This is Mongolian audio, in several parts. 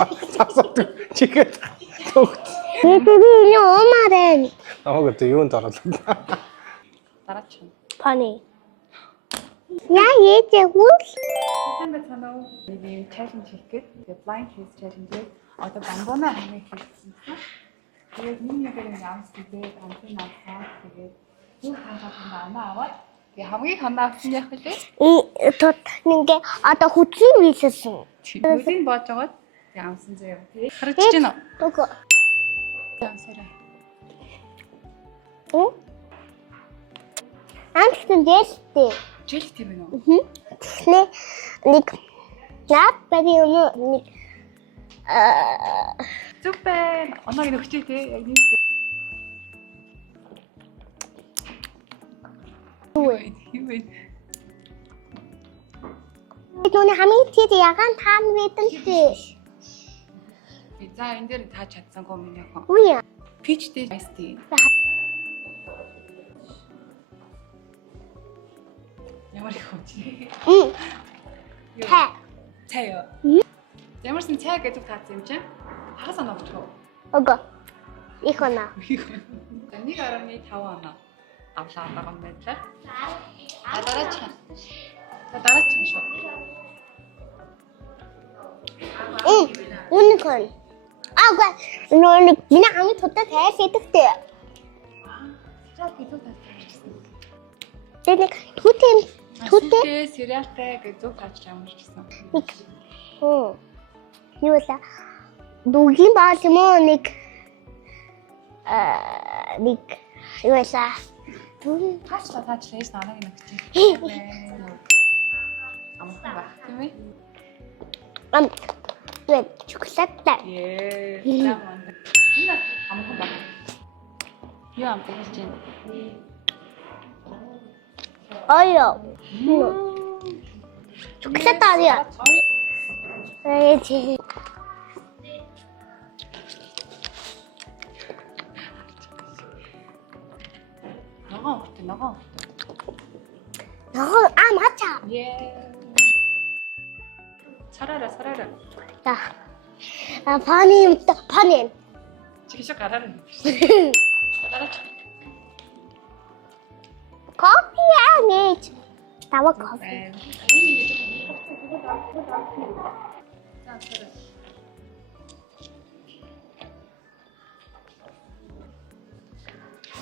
Асуудаг чигээд төгт. Би өмарэн. Намайг одоо юунд оруулаад. Дараач. Пани. Яа яагүй. Сайн байна уу? Би challenge хийх гээд тэгээ blind test challenge-ийг одоо бамбуна хамгийн хийсэн. Тэгээд миний нэг ямс тэгээд амтын авсан. Тэгээд юу хаалганд ана аваад тэгээ хамгийн ханаа авсан яах вэ? Тот ингээ одоо хүчний виссэн. Нүдийг боож агаад тэгээ амсан заяа. Тэгээд харагдаж байна уу? Төгөө. Амсараа. Амтэн дэстэй. Жил тийм ээ нөө. Нэг наад бади нэг Супер. Оног нөхчээ те. Яг нэг. Юу вэ? Түүний хамгийн тийд ягаан таан мэдэн тий. За энэ дээр тааж чадсангүй миний хон. Үе. Peach-тэй ice-tea. Ямар их хүч. Та. Цай юу? Ямарсан цай гэдэг таацсан юм чинь. Хагас оноо болчих. Ого. Ихона. 1.5 оноо авлаа байгаа юм байна. Дараач. Дараач шүү. Unicorn. Ага. Нөө миний хамгийн тутаа тайс идэхтэй. За гэдэг таацсан. Тэгээд түүтэй Түүтэй сериалтай гэдэг тааж амарчсан. нэг юу вэ? Дугийн баал юм уу нэг юу вэ? Тааж лээс намайг нэгчээ. Амархан баг тийм ээ. Тэг шоколадтай. Ээ. Энэ амархан баг. Юу амархан гэж байна? Оё. Шоколад авъя. Эти. Ногоо. 맞아. 예. 살아라. 자. 파님. 지금 가라라. 커피 아니. 나와 커피.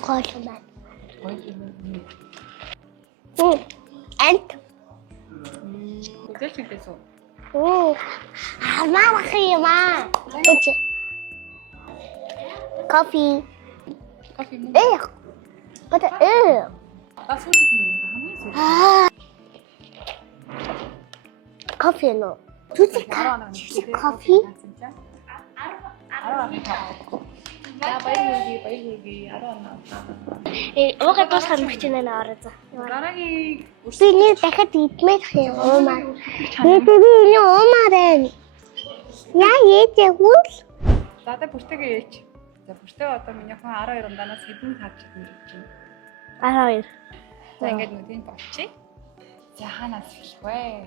거짓말. 앤트. 어떻게 됐어? 아마라키마. 그치? 커피. 커피 먹. 근데 나 소리 듣는 거 하면서. 커피 넣어. 주식 커피? 진짜? 알아. 야, 빨리 여기 알아. Угаа дуусах мэгчнээ ороо. 나랑이 Би дахиад идмэх юм уу? Би өмарэн. Яа яагүй? надад бүртэйгээ ээч. За бүртээ одоо минийхэн 12 данаас хэдэн таач чадна гэж 12. байна. За ингээд нүдийг болчих. За хаанаас эхлэх вэ?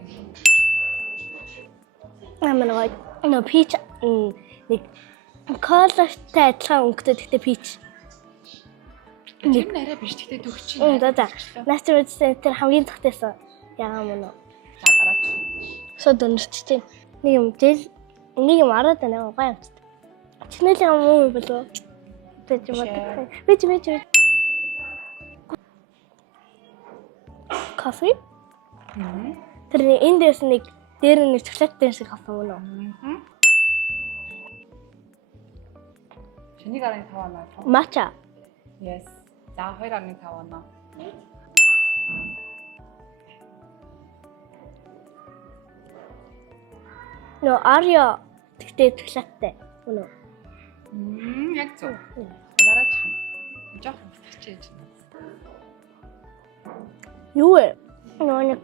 Намайг нөө пич нэг колортой адилхан өнгөтэй гэхдээ пич. Тэр нэрээ биш гэхдээ төгч. За. Nature Center хамгийн тогтсон. Яагаад мөн үү? За дараач. Содонч чинь нэг юм араад байна уу гай юмст. Чинэл юм уу болов? Бич. Кофе? Тэр энэ дэс нэг дээр нэг чоколадтай шиг кофе мөн үү? Чиний гарын 5 оноо. Матча. Yes. За 2.5 оноо. Нөө Арио тэгтээ чоколадтай мөн үү? Яг зөв. Дараач. Жохон хичээж. Юу вэ? Нөө нэг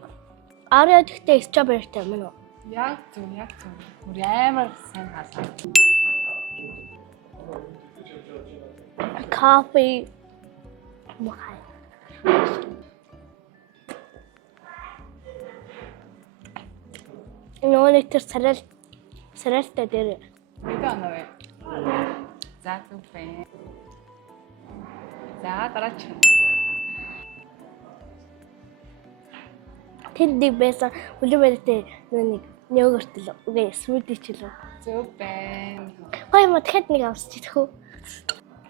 Арио тэгтээ стrawberryтэй мөн үү? Яг зөв. Бүр амар сайн хаалаа. Кофе. Махай. Нөө нэг тэр саралтай дээр Мэдээ оноо вэ? За зүгбэ. За дараач. Тэнд нэг байсан үлэн барьтай нэг йогурт л үгүй смуди ч л. Зүгбэ. Гой юм тэгэхэд нэг авсч идэх үү?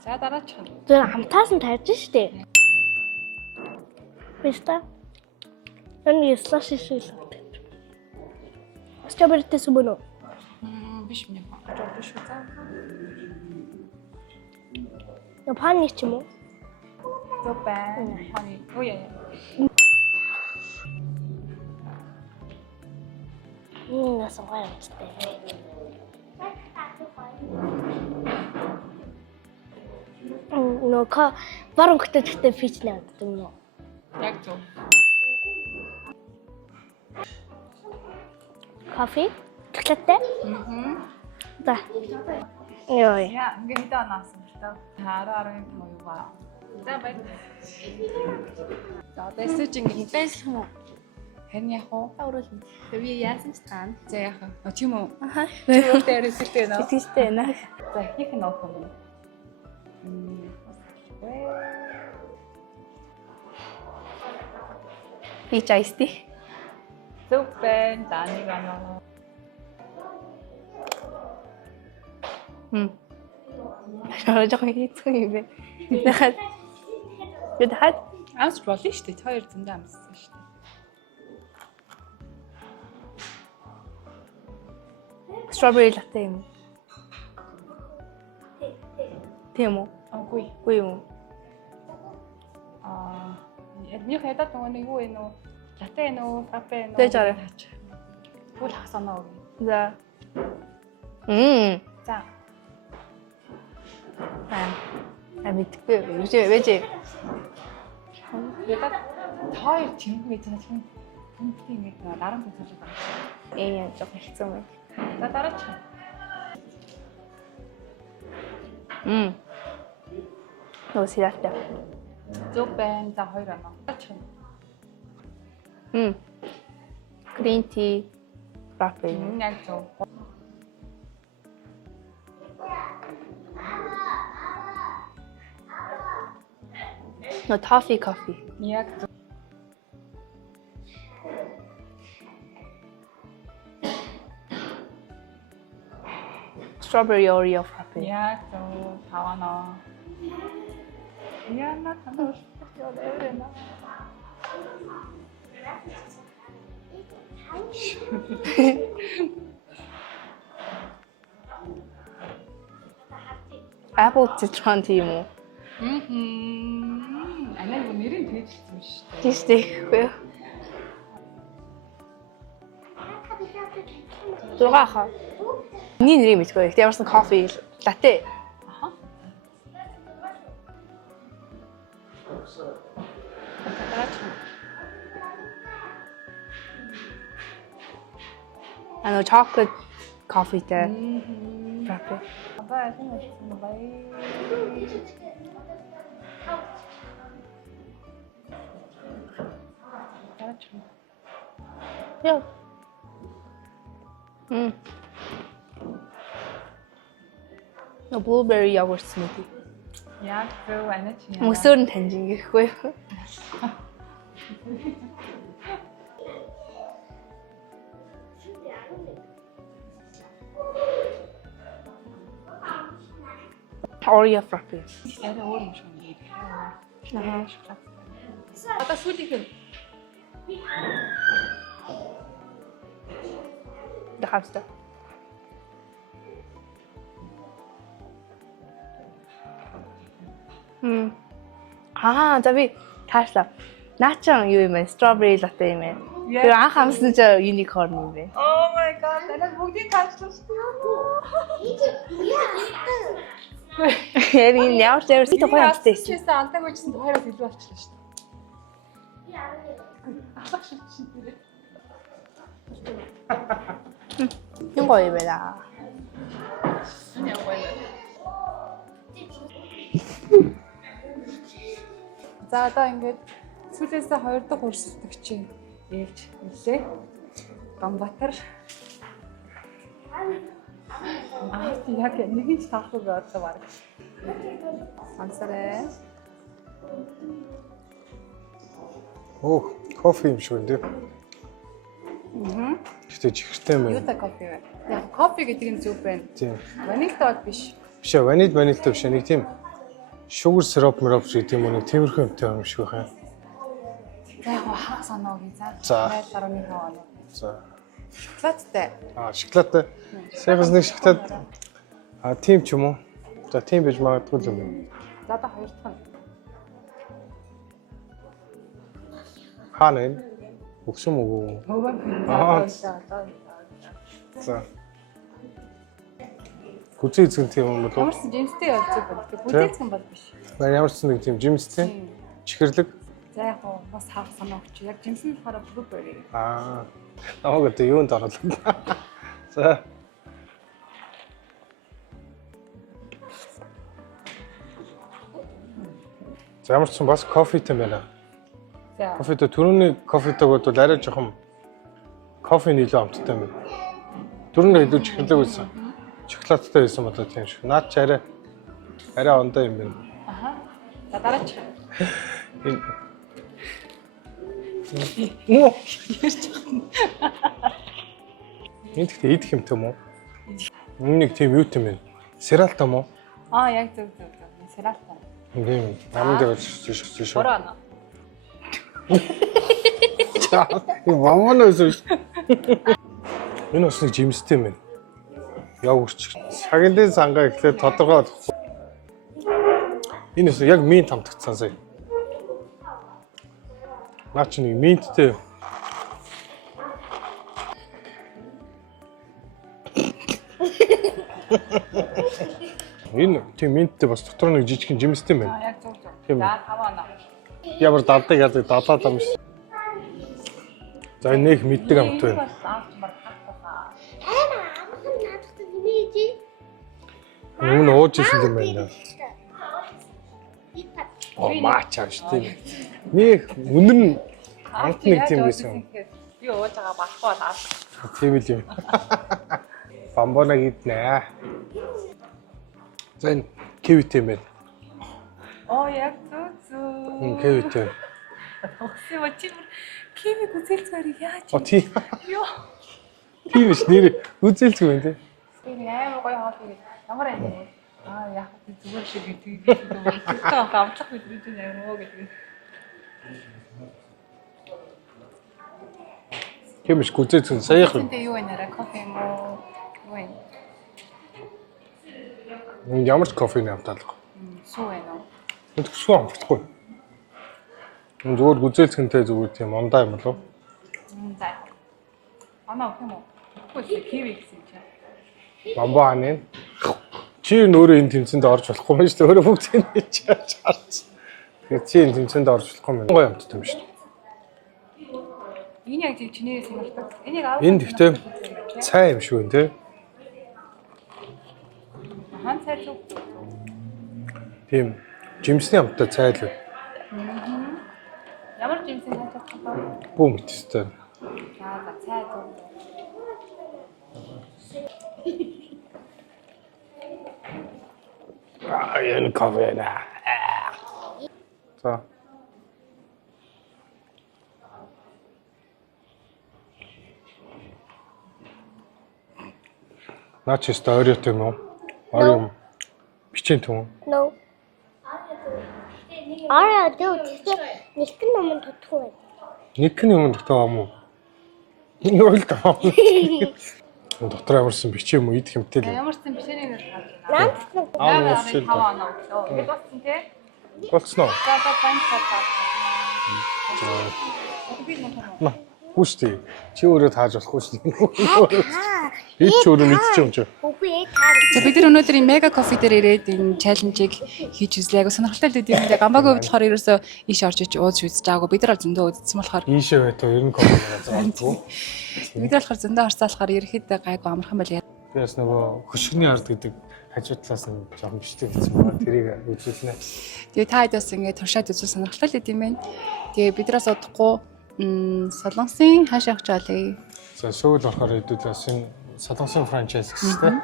За дараач. Зөв хамтаас нь тарьж штэ. Бэста. Энд слаш шил. Стrawberry сүмөнө. Биш минь. Жоо шүү за. Паник ч юм уу? Зүгбэ. Хани. Ой. Насан гой амттай. Нөка баруун хөтөлбөртэй фич навдаг юм уу? Яг зөв. Кофе? Чоколаттай? За. Йой. Яа, ингээ хэдэн оноо авсан л та. 10 юу ба. За баяр. За дэсэж ингээ Бэс юм уу? харин яг уу. Аврал. Би яасан ч таана. За яах вэ? Тийм үү? Аха. Юу дээр эсэлтэй нөө. Тэстэй наа. За хийх нь оох юм. Би чайсти. Зүгбэн тааны гано. Жоохон хийцэн юм бэ. Дахиад. Дахиад Амс болно шүү дээ. Хоёр зөндөө амссан шүү дээ. strawberry latte юм. Тийм үү? Үгүй. Үгүй юм. Эдний хадаад нөгөө юу вэ нөө? Латте нөө, фраппе нөө. Дэж арай. Түл хасанаа уу. За. За. Мэдгүй. Вэж. Ядаад хоёр чимэг гэж байна чинь. Үнэхээр ингэ наран төсөөлж байгаа. Яа жоо хэцүү юм. За дараач. Нөө сиралтай. Зүгбэн за хоёр оноо. Дараач. Green tea frappe. Яг зөв. No toffee coffee. Яг зөв. Strawberry Oreo frappe. Яг зөв. Тавана. Яна танаа яваарэ. Apple citron tea юм уу? Анаа юу нэрийн тэгжилсэн юм шүү дээ. Тийш тэгэхгүй юу? Зургаахаа. Миний нэрийг мэдгүй. Гэхдээ ямарсан кофе латте. Аха. Ano chocolate coffee тэй. Frappe. Абаа тийм үү бай. Дараач. Яа. No blueberry yogurt smoothie. Яг зөв анаа чи. Мөсөөр нь таньж ингэхгүй юу? Oreo frappe. Арай өөр юм шиг нэг. Аа. Шоколад. Одоо сүүлийнх нь. Дахавста. За би таашлаа. Наачан юу юм бэ? Strawberry latte юм бэ? Тэр анх амсан чи unicorn юм бэ? Oh my god. Анаа бүгдийг таачлаа шүү дээ. Ярин ямар ч ярс тохой амттай. Чийсэн антаг үжсэн тохироос илүү болчихлоо шүү дээ. Ахлах шүү дээ. Юм гоё бэ да. Яг гоё. За одоо ингээд сүүлээсээ 2 дахь өрсөлдөгчийн ээлж үлээ. Гамбатар. Аа яг нэг нь ч таахгүй бодлоо баг. Ансараа. Оо, кофе юм шүү дээ. Гэхдээ чихэртэй юм Юу байна. та кофе вэ? Яг кофе гэдэг нь зүг байна. Тийм. Ванильтай бол биш. Биш ээ, ванильтай биш. Нэг тийм sugar syrup гэдэг юм уу, нэг тиймэрхүү юмтай юм шиг байна. За яг хаа санаа өгье За. 0.1 оноо. За. Шоколадтай. Шоколадтай. Сайхас нэг шоколад. Тийм ч юм уу. За, тийм байж магадгүй юм байна. За одоо хоёр дахь нь. Хаана энэ? Өгсөн үгүй. Аа. За. Гүзээ эзэн тийм юм болов уу? Ямарсан жимстэй явж байгаа. Тэгээ бүтэцхэн бол биш. Ямар ч нэг тийм жимстэй. Чихэрлэг. За яг бас хаа санаа өгч. Яг жимс нь болохоор blueberry. Намайг одоо юунд оруулах. За. За ямар ч юм бас кофетэй байна. За. Кофетэй түрүүний кофетойгод бол арай жоохон кофе нэлээд амттай юм байна. Түрүүний илүү чихэрлэг байсан. Шоколадтай байсан болоо тийм шүү. Наад ч арай ондоо юм байна. Аха. За дараач. Энэ Оо. Энд ихтэй идэх юм тийм үү? Нэг тийм юу юм бэ? Сиралт юм уу? Яг зөв. Сиралтай. Тийм. Намд явж шүү. Бороо оноо. Вамманаас шүү. Энэ бас нэг жимстэй юм байна. Явгч. Сагилын сангаа ихлээр тодорхой болохгүй. Энэ бас яг минт хамтгдсан сая. Наа чи нэг минттэй. Энэ тийм минттэй бас дотор нэг жижигхэн жимстэй юм байна. Яг зөв. Тийм. За 5 оноо. Ямар далдаг яадаг далаад юм шиг. За энэ нэг мэддэг амт байна. Өмнө ууж ирсэн юм байна. Мачаа шүү дээ. Нэг үнэн нь амт нэг тийм байсан. Би ууж байгаа болохгүй лаа. Тийм л юм. Бамбона гиднэ. За энэ кивитэй юм байна. Яг зөв. Энэ кивитэй. Оксима чи киви гүзэлцгээр яаж Тийм. ёо. Тийм биш нэр үзэлцгүй юм тий. Тийм амар гоё хоол юм. Ямар юм бэ? Яг зүгээр шиг гэдэг. Тэгтээ амтлах мэдрэж байна юм уу гэдэг. Тийм биш гүзэлцэн саяхан. Тэндээ юу байна арай кофе юм уу? Юу байна? Ямар ч кофений амтаалга. Сүү байна уу? Энд хүсгүй амтахгүй. Энэ зүгээр гүзэлцэнтэй зүгээр тийм ондаа юм болов. За. Анаа өгөх юм уу? Үгүй киви гэсэн чинь. Бамбо анаа. Чи нөөрэ энэ тэмцээнд орж болохгүй юм шүү дээ. Өөрөө бүгд энэ чиж харц. Тэгээд чи энэ тэмцээнд орж болохгүй юм. Гоё амттай юм шүү дээ. Энэ яг чиний сонирхдаг. Энийг авах. Энд ихтэй цай юм шүү нэ. Хан цай зүг. Тийм. Жимсний амттай цай л. Ямар жимсийн цай зүг вэ? Бүү мэтстэй. За цай зүг. Энэ кофе на. За. Наач өстө орётой юм уу? Орё. Бичэн түн. No. Аа дөө тэгтээ нэг ном тодхгүй байна. Нэг нь юм дотоо юм уу? Энэ ойл таа. Дотор амарсан бичээ юм уу? Идэх юмтэй л. Ямар ч юм бишэрийн нэр хаад байна. Наад Аа, Яг 5 оноо өглөө. Ингээд болсон тий. Болцсноо. За байн хатаа. Би нэг юм. Гүштэй. Чи өөрөө тааж болохгүй шүү. Би ч өөрөө мэдчих юм чи. үгүй таа. За бид нар өнөөдөр энэ мега кофе дээр ирээд энэ чаленжийг хийж үзлээ. Айгу сонирхолтой л дээ. Гамбагийн хувьд болохоор ерөөсөө ийш орж иж ууж үзэж байгаагүй. Бид нар зөндөө үзсэн болохоор Ийшээ байтаа ер нь кофе заахгүй. бид нар болохоор зөндөө харцаалахаар ерөөхдөө гайгүй амархан байл. Би бас нөгөө хөшгөний ард гэдэг хажуу талаас нь жоохон бичдэг гэсэн байна. Тэрийг үзүүлнэ. Тэгээ та хэд бас ингээд туршаад үзсэн сонирхолтой л дээ юм байна. Тэгээ бидраас удахгүй Солонгосын хааш явах жаалаа. За сүүл болохоор хэдүүлээс энэ Солонгосын франчайз гэсэн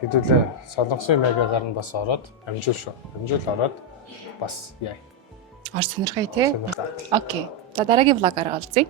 тийм. хэдүүлээ солонгосын мегагаар нь бас ороод амжуул шүү. Амжуул ороод бас яа. Орж сонирхъя тий. Сонирхол. Окей. За дараагийн влогоор олзъя.